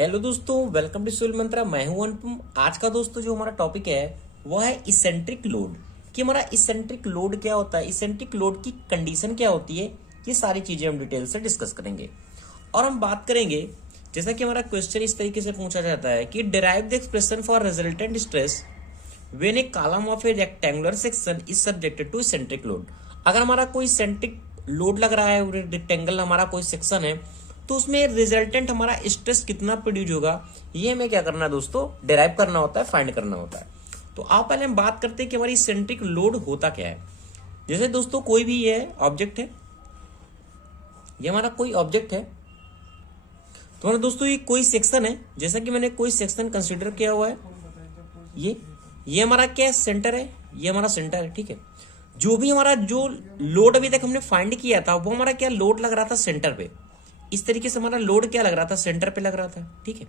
Hello दोस्तों, welcome to soul मंत्रा। मैं हूं अनुपम। आज का दोस्तों जो हमारा टॉपिक है वो है इसेंट्रिक लोड। कि हमारा इसेंट्रिक लोड क्या होता है, इसेंट्रिक लोड की कंडीशन क्या होती है, ये सारी चीजें हम डिटेल से डिस्कस करेंगे। और हम बात करेंगे, जैसा कि हमारा क्वेश्चन इस तरीके से पूछा जाता है कि derive the expression for resultant stress when a column of a rectangular section is subjected to eccentric load. अगर हमारा कोई इसेंट्रिक लोड लग रहा है, रेक्टेंगल हमारा कोई सेक्शन है, तो उसमें रिजल्टेंट हमारा स्ट्रेस कितना प्रोड्यूस होगा, ये हमें क्या करना है दोस्तों, डिराइव करना होता है, फाइंड करना होता है। तो आप पहले हम बात करते हैं कि हमारी इसेंट्रिक लोड होता क्या है। जैसे दोस्तों कोई भी ये ऑब्जेक्ट है, ये हमारा कोई ऑब्जेक्ट है, तो हमारा दोस्तों ये कोई सेक्शन है। जैसा कि मैंने कोई सेक्शन कंसिडर किया हुआ है, ये हमारा क्या सेंटर है, ये हमारा सेंटर है, ठीक है। जो भी हमारा जो लोड अभी तक हमने फाइंड किया था वो हमारा क्या लोड लग रहा था सेंटर पे। इस तरीके से हमारा लोड क्या लग रहा था, सेंटर पे लग रहा था, ठीक है।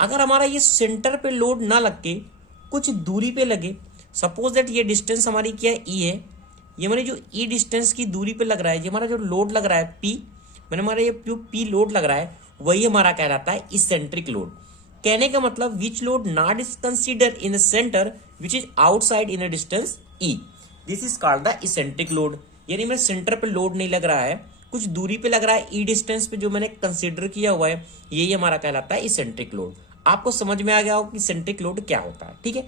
अगर हमारा ये सेंटर पे लोड ना लग के कुछ दूरी पे लगे, सपोज दैट ये डिस्टेंस हमारी क्या है, ई है, ये हमारी जो ई डिस्टेंस की दूरी पे लग रहा है, ये हमारा जो लोड लग रहा है पी, मैंने हमारा ये जो पी लोड लग रहा है वही हमारा कहलाता है इसेंट्रिक लोड। कहने का मतलब which load not is consider in the centre which is outside in a distance E, this is called the eccentric load. यानी मेरे सेंटर पे लोड नहीं लग रहा है, कुछ दूरी पे लग रहा है, ई डिस्टेंस पे जो मैंने कंसीडर किया हुआ है, यही हमारा कहलाता है इसेंट्रिक लोड। आपको समझ में आ गया होगा कि इसेंट्रिक लोड क्या होता है, ठीक है।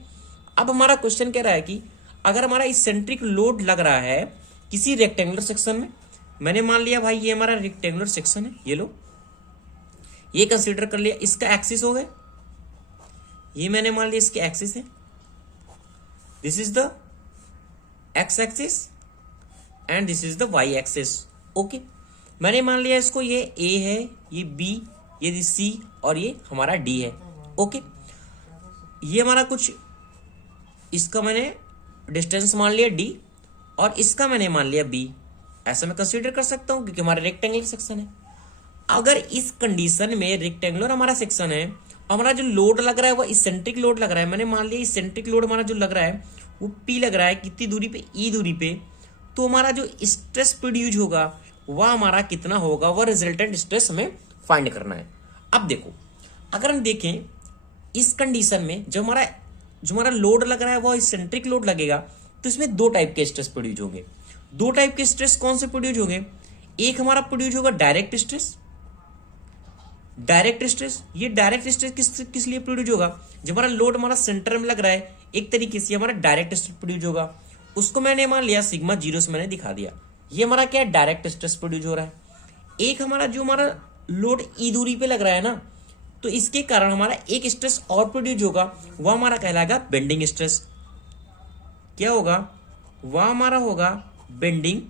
अब हमारा क्वेश्चन कह रहा है कि अगर हमारा इसेंट्रिक लोड लग रहा है किसी रेक्टेंगुलर सेक्शन में, मैंने मान लिया भाई ये हमारा रेक्टेंगुलर सेक्शन है, ये लो, ये कंसीडर कर लिया, इसका एक्सिस हो गए, ये मैंने मान लिया इसके एक्सिस है, this is the X axis and this is the Y axis, okay. मैंने मान लिया इसको ये ए है, ये बी, ये सी और ये हमारा डी है, ओके। ये हमारा कुछ इसका मैंने डिस्टेंस मान लिया डी और इसका मैंने मान लिया बी, ऐसा मैं कंसीडर कर सकता हूं क्योंकि हमारा रेक्टेंगुलर सेक्शन है। अगर इस कंडीशन में रेक्टेंगुलर हमारा सेक्शन है, हमारा जो लोड लग रहा है वो इसेंट्रिक लोड लग रहा है, मैंने मान लिया इसेंट्रिक लोड हमारा जो लग रहा है वो पी लग रहा है, कितनी दूरी पे, ई दूरी पे, तो हमारा जो स्ट्रेस प्रोड्यूस होगा वह हमारा कितना होगा, वह रिजल्टेंट स्ट्रेस हमें फाइंड करना है। अब देखो, अगर हम देखें इस कंडीशन में जो हमारा लोड लग रहा है वो इसेंट्रिक लोड लगेगा, तो इसमें दो टाइप के स्ट्रेस प्रोड्यूस होंगे। दो टाइप के स्ट्रेस कौन से प्रोड्यूस होंगे, एक हमारा प्रोड्यूस होगा डायरेक्ट स्ट्रेस। डायरेक्ट स्ट्रेस, ये डायरेक्ट स्ट्रेस किस लिए प्रोड्यूस होगा, जब हमारा लोड हमारा सेंटर में लग रहा है, एक तरीके से हमारा डायरेक्ट स्ट्रेस प्रोड्यूस होगा। उसको मैंने मान लिया सिग्मा जीरो से मैंने दिखा दिया, ये हमारा क्या है, डायरेक्ट स्ट्रेस प्रोड्यूस हो रहा है। एक हमारा जो हमारा लोड ई दूरी पे लग रहा है ना, तो इसके कारण हमारा एक स्ट्रेस और प्रोड्यूस होगा, वह हमारा कहलाएगा बेंडिंग स्ट्रेस। क्या होगा, वह हमारा होगा बेंडिंग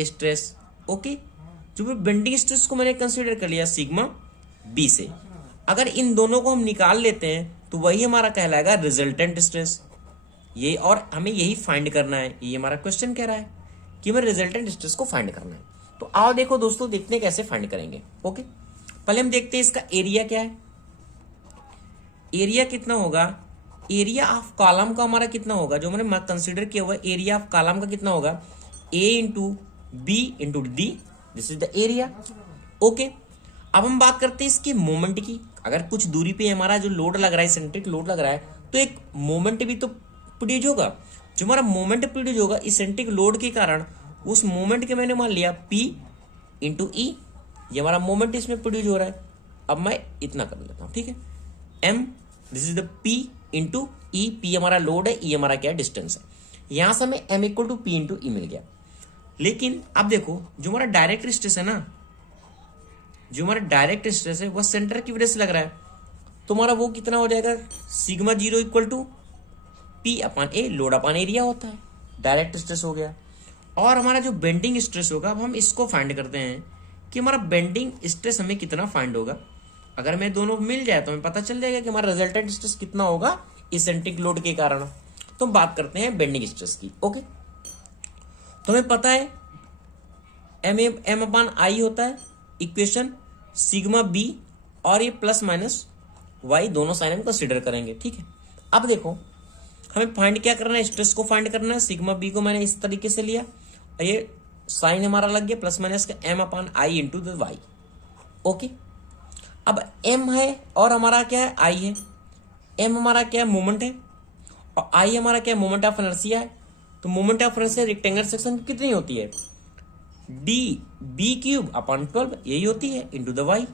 स्ट्रेस, ओके। जो बेंडिंग स्ट्रेस को मैंने कंसीडर कर लिया सिग्मा बी से। अगर इन दोनों को हम निकाल लेते हैं तो वही हमारा कहलाएगा रिजल्टेंट स्ट्रेस। ये और हमें यही फाइंड करना है, ये हमारा क्वेश्चन कह रहा है कि हमें रिजल्टेंट स्ट्रेस को फाइंड करना है। तो आओ देखो दोस्तों, देखते हैं कैसे फाइंड करेंगे, ओके। पहले हम देखते हैं इसका एरिया क्या है। एरिया कितना होगा, एरिया ऑफ कॉलम का हमारा कितना होगा, जो मैंने कंसीडर किया हुआ एरिया ऑफ कॉलम का कितना होगा, A into B into D, this is the area, okay. अब हम बात करते हैं इसके मोमेंट की। अगर कुछ दूरी पे हमारा जो लोड लग रहा है, इसेंट्रिक लोड लग रहा है, तो एक मोमेंट भी तो प्रोड्यूस होगा। जो हमारा मोमेंट प्रोड्यूस होगा इसेंट्रिक लोड के कारण, उस मोमेंट के मैंने मान लिया P इंटू ई, ये हमारा मोमेंट इसमें प्रोड्यूस हो रहा है। अब मैं इतना कर लेता हूं, ठीक है, M, this is the P into E, P हमारा लोड है, ई हमारा क्या है, डिस्टेंस है। यहां से हमें M equal to P into E मिल गया। लेकिन अब देखो, जो हमारा डायरेक्ट स्ट्रेस है ना, जो हमारा डायरेक्ट स्ट्रेस है वह सेंटर की वजह से लग रहा है, तो हमारा वो कितना हो जाएगा, sigma zero equal to P upon A, load upon area होता है, डायरेक्ट स्ट्रेस हो गया। और हमारा जो बेंडिंग स्ट्रेस होगा, अब हम इसको फाइंड करते हैं कि हमारा बेंडिंग स्ट्रेस हमें कितना फाइंड होगा। अगर हमें दोनों मिल जाए तो हमें पता चल जाएगा कि हमारा रिजल्टेंट स्ट्रेस कितना होगा इसेंट्रिक लोड के कारण। तो हम बात करते हैं बेंडिंग स्ट्रेस की, ओके। तो हमें पता है एम अपॉन आई होता है, इक्वेशन सिग्मा बी, और ये प्लस माइनस वाई दोनों साइन हम कंसिडर करेंगे, ठीक है। अब देखो, हमें फाइंड क्या करना है, स्ट्रेस को फाइंड करना है। सिग्मा बी को मैंने इस तरीके से लिया, ये साइन हमारा लग गया प्लस माइनस का M upon I into the Y, okay. अब एम है और हमारा क्या है, आई है। एम हमारा क्या है, मोमेंट है, और आई हमारा क्या है, मोमेंट ऑफ इनर्शिया है। तो moment of inertia rectangular section कितनी होती है, डी बी क्यूब अपॉन 12 यही होती है इंटू द वाई।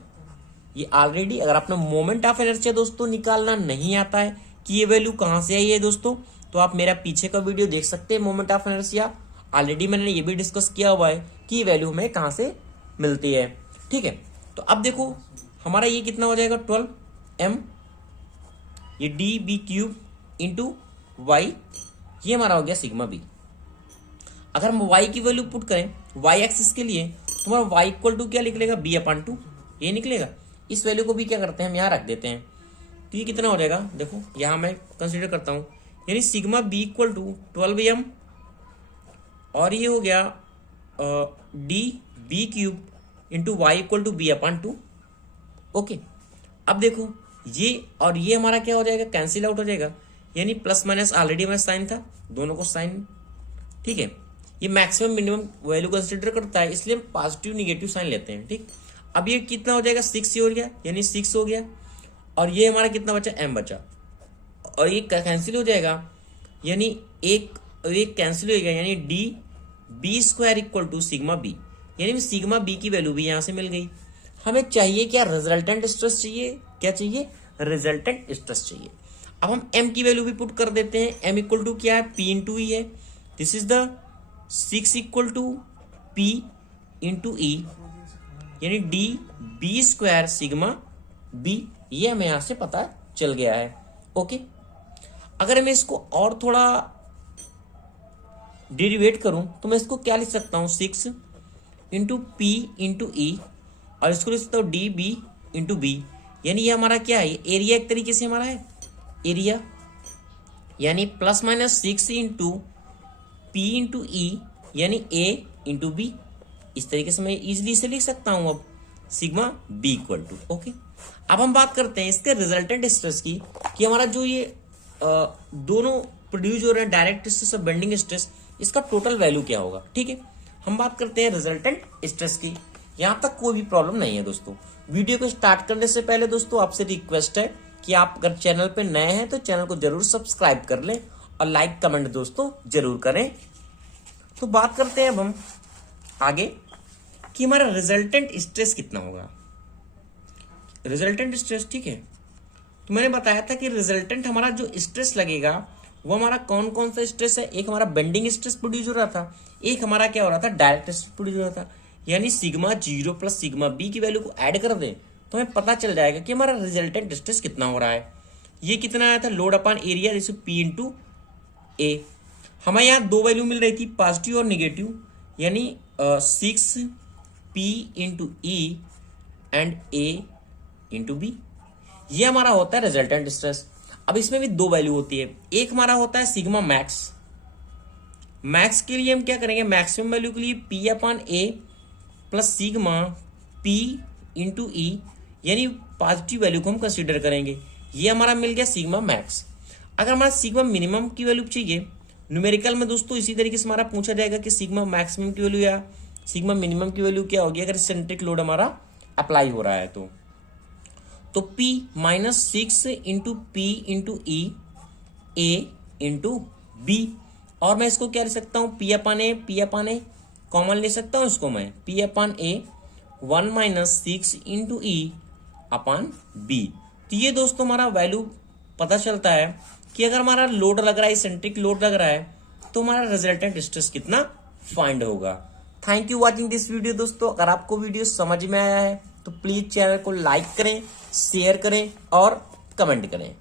ये ऑलरेडी, अगर आपने मोमेंट ऑफ इनर्शिया दोस्तों निकालना नहीं आता है कि ये वैल्यू कहां से आई है दोस्तों, तो आप मेरा पीछे का वीडियो देख सकते हैं मोमेंट ऑफ इनर्शिया। ऑलरेडी मैंने ये भी डिस्कस किया हुआ है कि ये वैल्यू हमें कहां से मिलती है। ठीक है, तो अब देखो हमारा ये कितना हो जाएगा, 12 एम, ये D B cube into Y, ये हमारा हो गया सिग्मा बी। अगर हम y की वैल्यू पुट करें y एक्सिस के लिए, तो हमारा y इक्वल टू क्या निकलेगा, b अपॉन 2 ये निकलेगा। इस वैल्यू को भी क्या करते हैं हम यहाँ रख देते हैं, तो ये कितना हो जाएगा, देखो यहाँ मैं कंसीडर करता हूँ, यानी sigma b equal to 12m, और ये हो गया D B cube into Y equal to B upon 2। Okay, अब देखो ये और ये हमारा क्या हो जाएगा, कैंसिल आउट हो जाएगा, यानी प्लस माइनस ऑलरेडी हमारा साइन था, दोनों को साइन। ठीक है, ये मैक्सिमम मिनिमम वैल्यू कंसिडर करता है, इसलिए हम पॉजिटिव निगेटिव साइन लेते हैं। ठीक, अब ये कितना हो जाएगा, 6 हो गया, यानी 6 हो गया, और ये हमारा कितना बचा, m बचा, और ये कैंसिल हो जाएगा, यानी एक कैंसिल हो गया, यानी D B square equal to sigma B, यानी सिग्मा बी की वैल्यू भी यहां से मिल गई। हमें चाहिए क्या, रिजल्टेंट स्ट्रेस चाहिए, क्या चाहिए, रिजल्टेंट स्ट्रेस चाहिए। अब हम m की वैल्यू भी पुट कर देते हैं, m इक्वल टू क्या है, p इंटू ई है, this is the 6 equal to p into E, यानी D B square sigma B, ये हमें यहां से पता चल गया है। ओके, अगर मैं इसको और थोड़ा डेरिवेट करूं तो मैं इसको क्या लिख सकता हूं, 6 इंटू पी इंटू ई, और इसको लिख सकता हूं डी बी इंटू बी, यानी ये हमारा क्या है, एरिया एक तरीके से हमारा है एरिया, यानी plus minus 6 into P into E, यानी ए इंटू बी। इस तरीके से मैं इजिली से लिख सकता हूं अब sigma B equal to. Okay, अब हम बात करते हैं इसके रिजल्टेंट स्ट्रेस की, कि हमारा जो ये दोनों प्रोड्यूस हो रहे हैं डायरेक्ट स्ट्रेस और बेंडिंग स्ट्रेस, इसका टोटल वैल्यू क्या होगा। ठीक है, हम बात करते हैं रिजल्टेंट स्ट्रेस की। यहां तक कोई भी प्रॉब्लम नहीं है दोस्तों। वीडियो को स्टार्ट करने से पहले दोस्तों आपसे रिक्वेस्ट है कि आप अगर चैनल पे नए हैं तो चैनल को जरूर सब्सक्राइब कर लें और लाइक कमेंट दोस्तों जरूर करें। तो बात करते हैं अब हम आगे कि हमारा रिजल्टेंट स्ट्रेस कितना होगा। रिजल्टेंट स्ट्रेस, ठीक है, तो मैंने बताया था कि रिजल्टेंट हमारा जो स्ट्रेस लगेगा वो हमारा कौन कौन सा स्ट्रेस है, एक हमारा बेंडिंग स्ट्रेस प्रोड्यूस हो रहा था, एक हमारा क्या हो रहा था, डायरेक्ट स्ट्रेस प्रोड्यूस हो रहा था। यानी सिग्मा 0 प्लस सिग्मा बी की वैल्यू को ऐड कर दें तो हमें पता चल जाएगा कि हमारा रिजल्टेंट स्ट्रेस कितना हो रहा है। ये कितना आया था, लोड अपॉन एरिया, जैसे पी इंटू ए। हमें यहाँ दो वैल्यू मिल रही थी, पॉजिटिव और निगेटिव, यानी 6 P into E and A into B, ये हमारा होता है रिजल्टेंट स्ट्रेस। अब इसमें भी दो वैल्यू होती है, एक हमारा होता है सिग्मा मैक्स। मैक्स के लिए हम क्या करेंगे, मैक्सिमम वैल्यू के लिए पी अपॉन ए plus sigma P into E, यानी पॉजिटिव वैल्यू को हम कंसीडर करेंगे। ये हमारा मिल गया सिग्मा मैक्स। अगर हमारा सिग्मा मिनिमम की वैल्यू चाहिए, न्यूमेरिकल में दोस्तों इसी तरीके से हमारा पूछा जाएगा कि सिग्मा मैक्सिमम की वैल्यू या सिग्मा मिनिमम की वैल्यू क्या होगी अगर सेंट्रिक लोड हमारा अप्लाई हो रहा है। तो P minus 6 into P into E A into B, और मैं इसको क्या ले सकता हूँ, P अपॉन ए कॉमन ले सकता हूँ इसको मैं, P upon A 1 minus 6 into E upon B. तो ये दोस्तों हमारा वैल्यू पता चलता है कि अगर हमारा लोड लग रहा है, सेंट्रिक लोड लग रहा है, तो हमारा रिजल्टेंट स्ट्रेस कितना फाइंड होगा। Thank you watching this video दोस्तों। अगर आपको वीडियो समझ में आया है तो प्लीज चैनल को लाइक करें, शेयर करें और कमेंट करें।